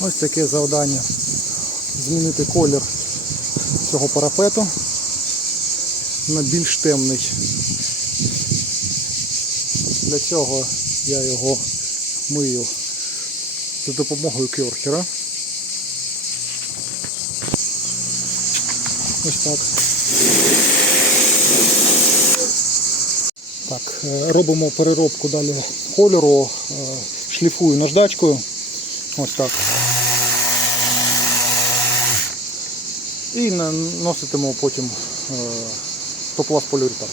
Ось таке завдання. Змінити колір цього парапету на більш темний. Для цього я його мию за допомогою кьорхера. Ось так. Так, е, робимо переробку далі кольору, е, шліфую наждачкою. Ось так. І наноситимемо потім е, топласт поліуретан.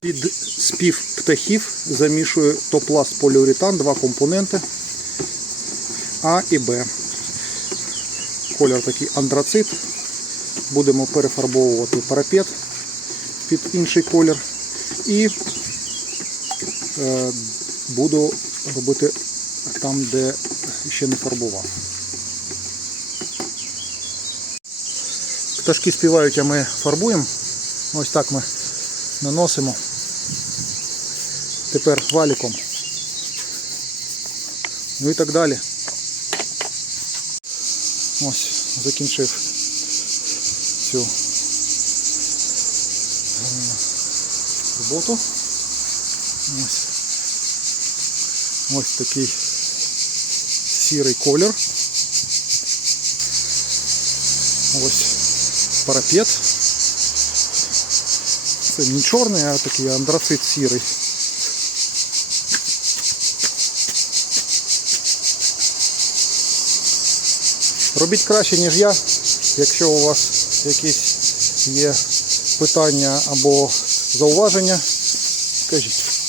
Під спів птахів замішую топласт поліуретан, два компоненти А і Б. Колір такий антрацит. Будемо перефарбовувати парапет під інший колір. І е, буду робити там, де ще не фарбував. Пташки співають, а ми фарбуємо. Ось так ми наносимо. Тепер валіком. Ну і так далі. Ось, закінчив цю роботу. Ось. Ось такий сірий колір. Ось парапет. Це не чорний, а такий андрацит сірий. Робіть краще, ніж я. Якщо у вас якісь є питання або зауваження, скажіть.